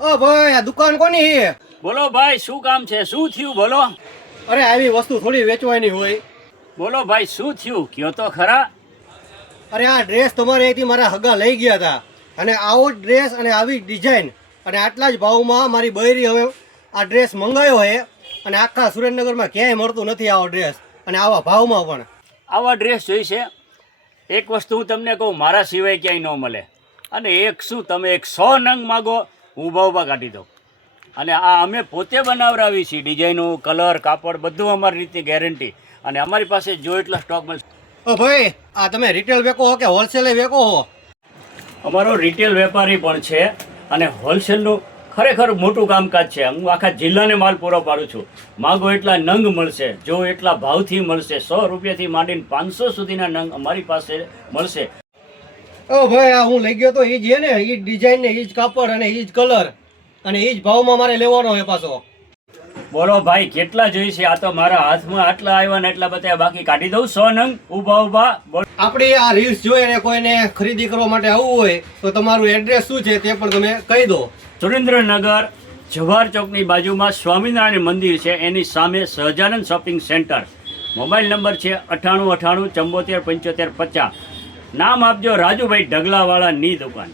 ઓ ભાઈ, આ દુકાન કોની છે? બોલો ભાઈ, શું કામ છે? શું થયું બોલો? અરે આવી વસ્તુ થોડી વેચવાની હોય. બોલો ભાઈ, શું થયું કયો તો ખરા. અરે આ ડ્રેસ તમારે અહીંથી મારા હગા લઈ ગયા હતા, અને આવો જ ડ્રેસ અને આવી ડિઝાઇન અને આટલા જ ભાવમાં મારી બૈરી હવે આ ડ્રેસ મંગાવ્યો છે, અને આખા સુરેન્દ્રનગરમાં ક્યાંય મળતું નથી આવો ડ્રેસ, અને આવા ભાવમાં પણ. આવા ડ્રેસ જોઈશે? એક વસ્તુ હું તમને કહું, મારા સિવાય ક્યાંય ન મળે. અને એક શું, તમે 100 નંગ માગો, હું ઊભા કાઢી દઉં. અને આ અમે પોતે બનાવરાવી છીએ, ડિઝાઇનો, કલર, કાપડ બધું અમારી રીતની ગેરંટી. અને અમારી પાસે જો એટલા સ્ટોક મળશે. ઓ ભાઈ, આ તમે રિટેલ વેકો હો કે હોલસેલે વેકો હો? અમારો રિટેલ વેપારી પણ છે અને હોલસેલનું ખરેખર મોટું કામકાજ છે. હું આખા જિલ્લાને માલ પૂરો પાડું છું. માગો એટલા નંગ મળશે, જો એટલા ભાવથી મળશે. 100 રૂપિયાથી માંડીને 500 સુધીના નંગ અમારી પાસે મળશે. ઓ ભાઈ, આ હું લઈ ગયો તો એ જ છે ને, એ જ ડિઝાઇન ને એ જ કાપડ અને એ જ કલર અને એ જ ભાવમાં મારે લેવાનો છે પાછો. બોલો ભાઈ, કેટલા જોઈશે? આ તો મારા હાથમાં આટલા આવ્યા ને એટલા બધા, બાકી કાઢી દઉં 100 નંગ ઊભા. બોલો. આપણી આ રીલ્સ જોઈને કોઈને ખરીદી કરવા માટે આવવું હોય તો તમારું એડ્રેસ શું છે તે પણ તમે કહી દો. સુરેન્દ્રનગર જવાહર ચોકની બાજુમાં સ્વામિનારાયણ મંદિર છે, એની સામે Sahajanand shopping centre. Mobile number છે 9898 74 75 50. નામ આપજો રાજુભાઈ ઢગલાવાળાની દુકાન.